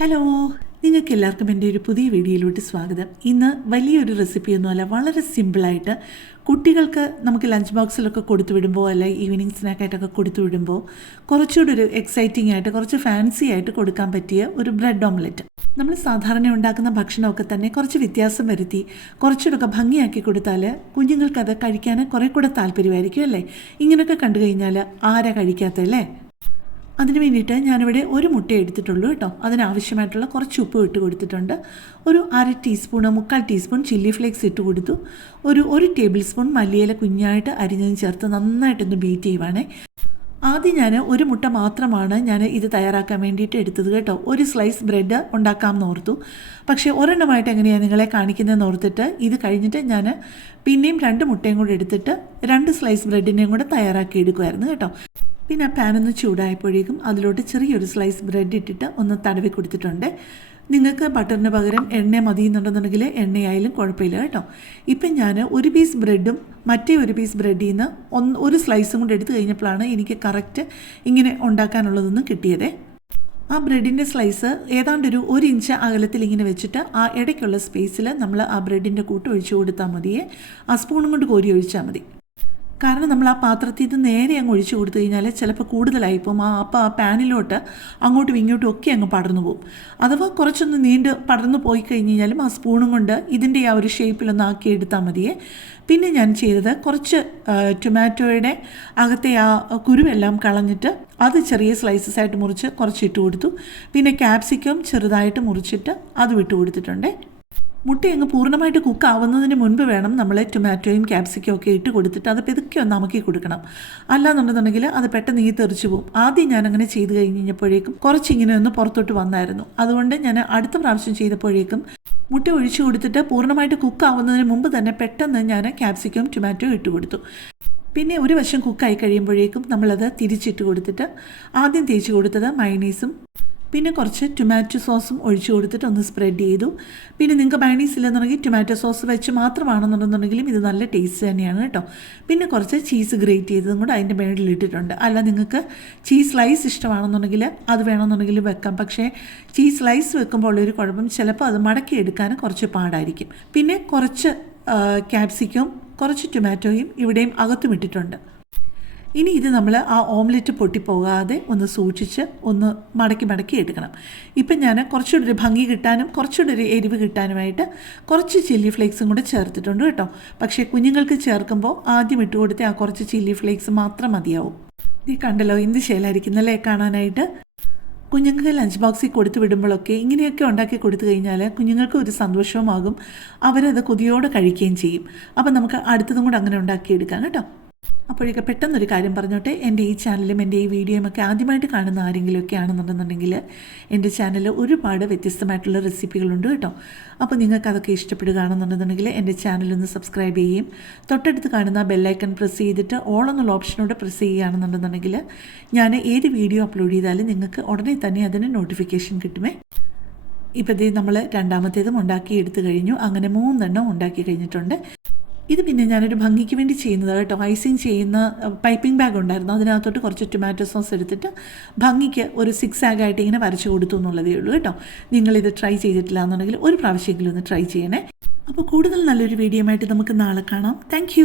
Hello നിങ്ങൾക്ക് എല്ലാവർക്കും എന്റെ ഒരു പുതിയ വീഡിയോയിലോട്ട് സ്വാഗതം. ഇന്ന് വലിയൊരു റെസിപ്പിയൊന്നുമല്ല വളരെ സിമ്പിളായിട്ട് കുട്ടികൾക്ക് നമുക്ക് ലഞ്ച് ബോക്സിലൊക്കെ കൊടുത്തു വിടുമ്പോൾ അല്ല ഈവനിങ് സ്നാക്കായിട്ടൊക്കെ കൊടുത്തു വിടുമ്പോൾ കുറച്ചുകൂടി ഒരു എക്സൈറ്റിംഗ് ആയിട്ട് കുറച്ച് ഫാൻസി ആയിട്ട് കൊടുക്കാൻ പറ്റിയ ഒരു ബ്രെഡ് ഓംലെറ്റ് നമ്മൾ സാധാരണ ഉണ്ടാക്കുന്ന ഭക്ഷണമൊക്കെ തന്നെ കുറച്ച് വ്യത്യാസം വരുത്തി കുറച്ചുകൂടെ ഭംഗിയാക്കി കൊടുത്താൽ കുഞ്ഞുങ്ങൾക്കത് കഴിക്കാൻ കുറേ കൂടെ താല്പര്യമായിരിക്കും അല്ലേ? ഇങ്ങനെയൊക്കെ കണ്ടു കഴിഞ്ഞാൽ ആരാ കഴിക്കാത്തല്ലേ അതിന് വേണ്ടിയിട്ട് ഞാനിവിടെ ഒരു മുട്ട എടുത്തിട്ടുള്ളൂ കേട്ടോ. അതിനാവശ്യമായിട്ടുള്ള കുറച്ച് ഉപ്പ് ഇട്ട് കൊടുത്തിട്ടുണ്ട്. ഒരു അര ടീസ്പൂൺ മുക്കാൽ ടീസ്പൂൺ ചില്ലി ഫ്ലേക്സ് ഇട്ട് കൊടുത്തു. ഒരു ഒരു ടേബിൾ സ്പൂൺ മല്ലിയില കുഞ്ഞായിട്ട് അരിഞ്ഞതും ചേർത്ത് നന്നായിട്ടൊന്ന് ബീറ്റ് ചെയ്യുവാണേ. ആദ്യം ഞാൻ ഒരു മുട്ട മാത്രമാണ് ഞാൻ ഇത് തയ്യാറാക്കാൻ വേണ്ടിയിട്ട് എടുത്തത് കേട്ടോ. ഒരു സ്ലൈസ് ബ്രെഡ് ഉണ്ടാക്കാമെന്ന് ഓർത്തു. പക്ഷേ ഒരെണ്ണമായിട്ട് എങ്ങനെയാണ് നിങ്ങളെ കാണിക്കുന്നതെന്ന് ഓർത്തിട്ട് ഇത് കഴിഞ്ഞിട്ട് ഞാൻ പിന്നെയും രണ്ട് മുട്ടയും കൂടെ എടുത്തിട്ട് രണ്ട് സ്ലൈസ് ബ്രെഡിനെയും കൂടെ തയ്യാറാക്കി എടുക്കുമായിരുന്നു കേട്ടോ. പിന്നെ ആ പാനൊന്ന് ചൂടായപ്പോഴേക്കും അതിലോട്ട് ചെറിയൊരു സ്ലൈസ് ബ്രെഡ് ഇട്ടിട്ട് ഒന്ന് തടവി കൊടുത്തിട്ടുണ്ട്. നിങ്ങൾക്ക് ബട്ടറിന് പകരം എണ്ണ മതി എന്നുണ്ടെന്നുണ്ടെങ്കിൽ എണ്ണയായാലും കുഴപ്പമില്ല കേട്ടോ. ഇപ്പം ഞാൻ ഒരു പീസ് ബ്രെഡും മറ്റേ ഒരു പീസ് ബ്രെഡിൽ നിന്ന് ഒന്ന് ഒരു സ്ലൈസും കൂടെ എടുത്തു കഴിഞ്ഞപ്പോഴാണ് എനിക്ക് കറക്റ്റ് ഇങ്ങനെ ഉണ്ടാക്കാനുള്ളതെന്ന് കിട്ടിയത്. ആ ബ്രെഡിന്റെ സ്ലൈസ് ഏതാണ്ട് ഒരു ഇഞ്ച് അകലത്തിൽ ഇങ്ങനെ വെച്ചിട്ട് ആ ഇടയ്ക്കുള്ള സ്പേസിൽ നമ്മൾ ആ ബ്രെഡിന്റെ കൂട്ട് ഒഴിച്ചു കൊടുത്താൽ മതിയെ. ആ സ്പൂണും കൊണ്ട് കോരി ഒഴിച്ചാൽ മതി. കാരണം നമ്മൾ ആ പാത്രത്തിൽ നിന്ന് നേരെ അങ്ങ് ഒഴിച്ചു കൊടുത്തു കഴിഞ്ഞാൽ ചിലപ്പോൾ കൂടുതലായി പോകും. ആ അപ്പം ആ പാനിലോട്ട് അങ്ങോട്ടും ഇങ്ങോട്ടും ഒക്കെ അങ്ങ് പടർന്നു പോകും. അഥവാ കുറച്ചൊന്ന് നീണ്ട് പടർന്നു പോയി കഴിഞ്ഞ് കഴിഞ്ഞാലും ആ സ്പൂണും കൊണ്ട് ഇതിന്റെ ആ ഒരു ഷേപ്പിലൊന്ന് ആക്കി എടുത്താൽ മതിയേ. പിന്നെ ഞാൻ ചെയ്തത് കുറച്ച് ടൊമാറ്റോയുടെ അകത്തെ ആ കുരുവെല്ലാം കളഞ്ഞിട്ട് അത് ചെറിയ സ്ലൈസസ് ആയിട്ട് മുറിച്ച് കുറച്ച് ഇട്ട് കൊടുത്തു. പിന്നെ ക്യാപ്സിക്കം ചെറുതായിട്ട് മുറിച്ചിട്ട് അത് വിട്ട് കൊടുത്തിട്ടുണ്ട്. മുട്ട അങ്ങ് പൂർണമായിട്ട് കുക്ക് ആവുന്നതിന് മുൻപ് വേണം നമ്മൾ ടൊമാറ്റോയും ക്യാപ്സിക്കും ഒക്കെ ഇട്ട് കൊടുത്തിട്ട് അത് പെതുക്കെ ഒന്ന് അമക്കി കൊടുക്കണം. അല്ലാന്നുണ്ടെന്നുണ്ടെങ്കിൽ അത് പെട്ടെന്ന് ഈ തെറിച്ചു പോകും ആദ്യം ഞാൻ അങ്ങനെ ചെയ്ത് കഴിഞ്ഞപ്പോഴേക്കും കുറച്ചിങ്ങനെ ഒന്ന് പുറത്തോട്ട് വന്നായിരുന്നു. അതുകൊണ്ട് ഞാൻ അടുത്ത പ്രാവശ്യം ചെയ്തപ്പോഴേക്കും മുട്ട ഒഴിച്ചു കൊടുത്തിട്ട് പൂർണമായിട്ട് കുക്ക് ആവുന്നതിന് മുമ്പ് തന്നെ പെട്ടെന്ന് ഞാൻ ക്യാപ്സിക്കും ടൊമാറ്റോ ഇട്ട് കൊടുത്തു. പിന്നെ ഒരു വശം കുക്കായി കഴിയുമ്പോഴേക്കും നമ്മളത് തിരിച്ചിട്ട് കൊടുത്തിട്ട് ആദ്യം തേച്ച് കൊടുത്തത് മൈനീസും പിന്നെ കുറച്ച് ടൊമാറ്റോ സോസും ഒഴിച്ചു കൊടുത്തിട്ട് ഒന്ന് സ്പ്രെഡ് ചെയ്തു. പിന്നെ നിങ്ങൾക്ക് മയണീസ് ഇല്ലെന്നുണ്ടെങ്കിൽ ടൊമാറ്റോ സോസ് വെച്ച് മാത്രമാണെന്നുണ്ടെന്നുണ്ടെങ്കിലും ഇത് നല്ല ടേസ്റ്റ് തന്നെയാണ് കേട്ടോ. പിന്നെ കുറച്ച് ചീസ് ഗ്രേറ്റ് ചെയ്തതും കൂടെ അതിന്റെ മേളിൽ ഇട്ടിട്ടുണ്ട്. അല്ല നിങ്ങൾക്ക് ചീസ് സ്ലൈസ് ഇഷ്ടമാണെന്നുണ്ടെങ്കിൽ അത് വേണമെന്നുണ്ടെങ്കിൽ വെക്കാം. പക്ഷേ ചീസ് സ്ലൈസ് വെക്കുമ്പോൾ ഉള്ളൊരു കുഴപ്പം ചിലപ്പോൾ അത് മടക്കി എടുക്കാൻ കുറച്ച് പാടായിരിക്കും. പിന്നെ കുറച്ച് ക്യാപ്സിക്കും കുറച്ച് ടൊമാറ്റോയും ഇവിടെയും അകത്തും ഇട്ടിട്ടുണ്ട്. ഇനി ഇത് നമ്മൾ ആ ഓംലെറ്റ് പൊട്ടിപ്പോകാതെ ഒന്ന് സൂക്ഷിച്ച് ഒന്ന് മടക്കി മടക്കി എടുക്കണം. ഇപ്പം ഞാൻ കുറച്ചുകൂടി ഒരു ഭംഗി കിട്ടാനും കുറച്ചുകൂടി ഒരു എരിവ് കിട്ടാനുമായിട്ട് കുറച്ച് ചില്ലി ഫ്ലേക്സും കൂടെ ചേർത്തിട്ടുണ്ട് കേട്ടോ. പക്ഷേ കുഞ്ഞുങ്ങൾക്ക് ചേർക്കുമ്പോൾ ആദ്യം ഇട്ട് കൊടുത്ത ആ കുറച്ച് ചില്ലി ഫ്ലേക്സ് മാത്രം മതിയാവും. നീ കണ്ടല്ലോ എന്ത് ശേലായിരിക്കുന്നല്ലേ കാണാനായിട്ട്. കുഞ്ഞുങ്ങൾക്ക് ലഞ്ച് ബോക്സിൽ കൊടുത്തു വിടുമ്പോഴൊക്കെ ഇങ്ങനെയൊക്കെ ഉണ്ടാക്കി കൊടുത്തു കഴിഞ്ഞാൽ കുഞ്ഞുങ്ങൾക്ക് ഒരു സന്തോഷവുമാകും. അവരത് കൊതിയോടെ കഴിക്കുകയും ചെയ്യും. അപ്പം നമുക്ക് അടുത്തതും കൂടെ അങ്ങനെ ഉണ്ടാക്കിയെടുക്കാം കേട്ടോ. അപ്പോഴേക്ക് പെട്ടെന്നൊരു കാര്യം പറഞ്ഞോട്ടെ. എന്റെ ഈ ചാനലും എന്റെ ഈ വീഡിയോയും ഒക്കെ ആദ്യമായിട്ട് കാണുന്ന ആരെങ്കിലുമൊക്കെ ആണെന്നുണ്ടെന്നുണ്ടെങ്കിൽ എന്റെ ചാനലിൽ ഒരുപാട് വ്യത്യസ്തമായിട്ടുള്ള റെസിപ്പികളുണ്ട് കേട്ടോ. അപ്പോൾ നിങ്ങൾക്ക് അതൊക്കെ ഇഷ്ടപ്പെടുകയാണെന്നുണ്ടെന്നുണ്ടെങ്കിൽ എന്റെ ചാനലൊന്ന് സബ്സ്ക്രൈബ് ചെയ്യുകയും തൊട്ടടുത്ത് കാണുന്ന ബെല്ലൈക്കൺ പ്രസ് ചെയ്തിട്ട് ഓൾ എന്നുള്ള ഓപ്ഷനോട് പ്രസ് ചെയ്യുകയാണെന്നുണ്ടെന്നുണ്ടെങ്കിൽ ഞാൻ ഏത് വീഡിയോ അപ്ലോഡ് ചെയ്താലും നിങ്ങൾക്ക് ഉടനെ തന്നെ അതിന് നോട്ടിഫിക്കേഷൻ കിട്ടുമേ. ഇപ്പോഴത്തേ നമ്മൾ രണ്ടാമത്തേതും ഉണ്ടാക്കി എടുത്തു കഴിഞ്ഞു. അങ്ങനെ മൂന്നെണ്ണം ഉണ്ടാക്കി കഴിഞ്ഞിട്ടുണ്ട്. ഇത് പിന്നെ ഞാനൊരു ഭംഗിക്ക് വേണ്ടി ചെയ്യുന്നത് കേട്ടോ. ഐസിങ് ചെയ്യുന്ന പൈപ്പിംഗ് ബാഗ് ഉണ്ടായിരുന്നു. അതിനകത്തോട്ട് കുറച്ച് ടൊമാറ്റോ സോസ് എടുത്തിട്ട് ഭംഗിക്ക് ഒരു സിക്സ് ആഗായിട്ട് ഇങ്ങനെ വരച്ച് കൊടുത്തു എന്നുള്ളതേ ഉള്ളൂ കേട്ടോ. നിങ്ങളിത് ട്രൈ ചെയ്തിട്ടില്ല എന്നുണ്ടെങ്കിൽ ഒരു പ്രാവശ്യമെങ്കിലും ഒന്ന് ട്രൈ ചെയ്യണേ. അപ്പോൾ കൂടുതൽ നല്ലൊരു വീഡിയോ ആയിട്ട് നമുക്ക് നാളെ കാണാം. താങ്ക്